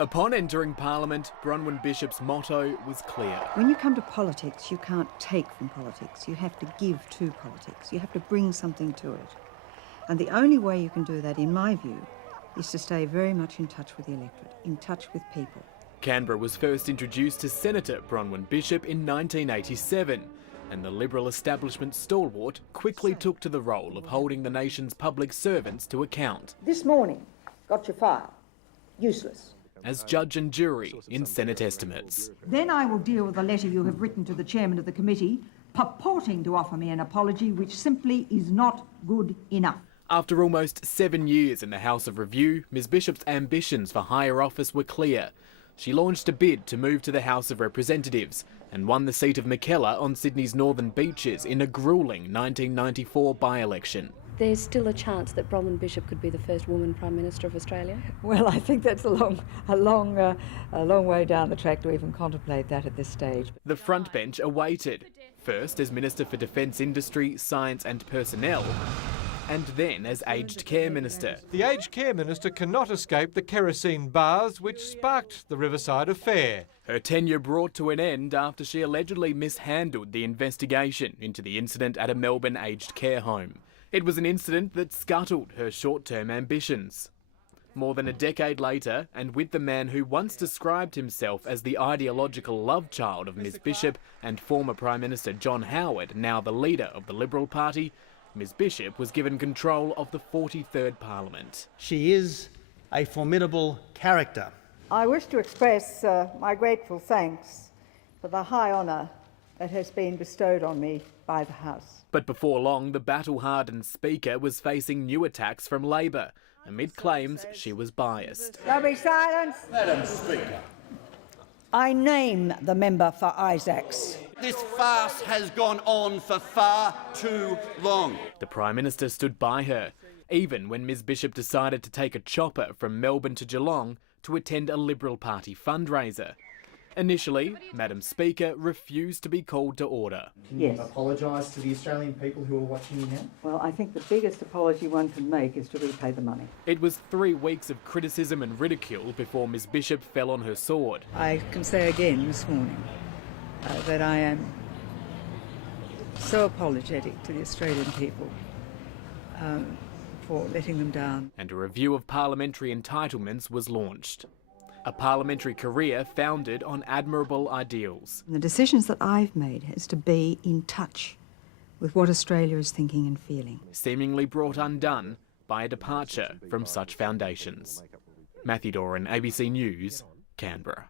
Upon entering Parliament, Bronwyn Bishop's motto was clear. When you come to politics, you can't take from politics. You have to give to politics. You have to bring something to it. And the only way you can do that, in my view, is to stay very much in touch with the electorate, in touch with people. Canberra was first introduced to Senator Bronwyn Bishop in 1987, and the Liberal establishment stalwart quickly took to the role of holding the nation's public servants to account. This morning, got your file. Useless. As judge and jury in Senate estimates. Then I will deal with the letter you have written to the chairman of the committee, purporting to offer me an apology which simply is not good enough. After almost 7 years in the House of Review, Ms Bishop's ambitions for higher office were clear. She launched a bid to move to the House of Representatives and won the seat of Mackellar on Sydney's Northern Beaches in a gruelling 1994 by-election. There's still a chance that Bronwyn Bishop could be the first woman Prime Minister of Australia? Well, I think that's a long way down the track to even contemplate that at this stage. The front bench awaited, first as Minister for Defence Industry, Science and Personnel, and then as Aged Care Minister. The Aged Care Minister cannot escape the kerosene baths which sparked the Riverside affair. Her tenure brought to an end after she allegedly mishandled the investigation into the incident at a Melbourne aged care home. It was an incident that scuttled her short-term ambitions. More than a decade later, and with the man who once described himself as the ideological love child of Ms Bishop and former Prime Minister John Howard, now the leader of the Liberal Party, Ms Bishop was given control of the 43rd Parliament. She is a formidable character. I wish to express my grateful thanks for the high honour that has been bestowed on me by the House. But before long, the battle-hardened Speaker was facing new attacks from Labor, amid claims she was biased. There'll be silence. Madam Speaker. I name the member for Isaacs. This farce has gone on for far too long. The Prime Minister stood by her, even when Ms Bishop decided to take a chopper from Melbourne to Geelong to attend a Liberal Party fundraiser. Initially, Madam Speaker refused to be called to order. Can you apologise to the Australian people who are watching you now? Well, I think the biggest apology one can make is to repay the money. It was 3 weeks of criticism and ridicule before Ms Bishop fell on her sword. I can say again this morning that I am so apologetic to the Australian people for letting them down. And a review of parliamentary entitlements was launched. A parliamentary career founded on admirable ideals. The decisions that I've made is to be in touch with what Australia is thinking and feeling. Seemingly brought undone by a departure from such foundations. Matthew Doran, ABC News, Canberra.